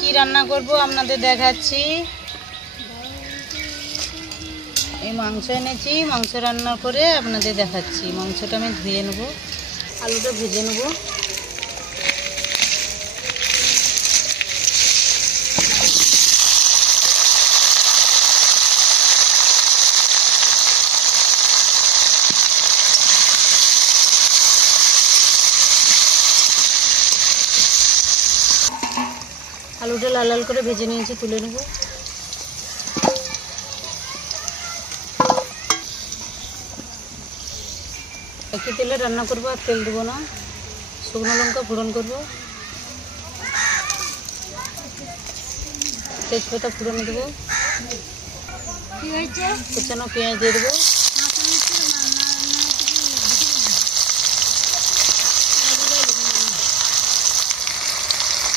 কি রান্না করব আপনাদের দেখাচ্ছি। এই মাংস এনেছি, মাংস রান্না করে আপনাদের দেখাচ্ছি। মাংসটা আমি ধুয়ে নেব, আলুটা ভেজে নেব। আলুটা লাল লাল করে ভেজে নিয়েছি, তুলে নেব। একই তেলে রান্না করবো, আর তেল দেবো না। শুকনো লঙ্কা ফোড়ন করবো, তেজপাতা ফোড়ন দেবো, কুচানো পেঁয়াজ দিয়ে দেবো,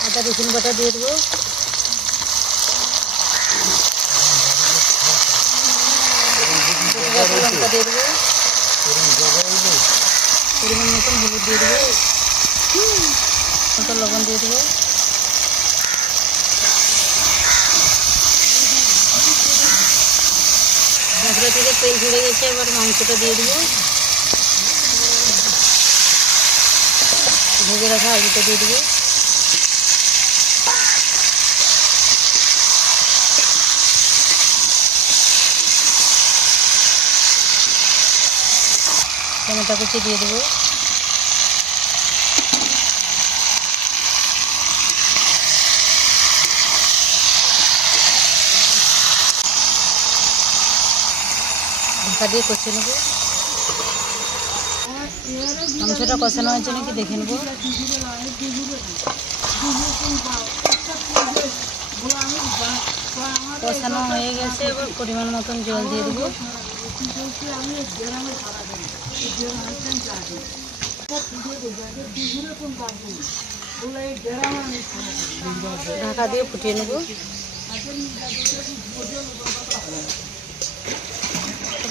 আদা রসুন বাটা দিয়ে দেবো, লঙ্কা দিয়ে দেবো, পরিমাণ মতন হলুদ দিয়ে দেবো, মতো লবণ দিয়ে দেবো। মশলা থেকে তেল ছেড়ে গেছে, এবার মাংসটা দিয়ে দেবো। ভেজে রাখা আলুটা দিয়ে দেবো। টমেটো কুচি দিয়ে দেবো। ঢাকা দিয়ে কষে নেব। মাংসটা কষানো হয়েছে নাকি দেখে নেব। কষানো হয়ে গেছে, এবার পরিমাণ মতন জল দিয়ে দেবো। ঢাকা দিয়ে ফুটিয়ে নেব।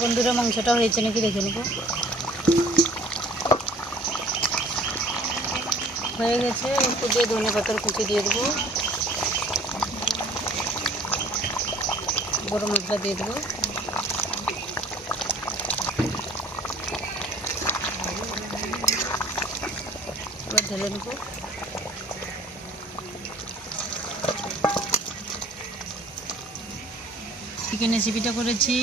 বন্ধুরা, মাংসটা হয়েছে নাকি দেখে নেব। হয়ে গেছে, একটু দিয়ে ধনে পাতার কুচি দিয়ে দেবো, গরম মশলা দিয়ে দেবো, এবার ঢেলে নেব। চিকেন রেসিপিটা করেছি।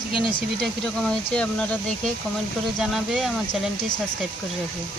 চিকেন রেসিপিটা কীরকম হয়েছে আপনারা দেখে কমেন্ট করে জানাবে। আমার চ্যানেলটি সাবস্ক্রাইব করে রাখবে।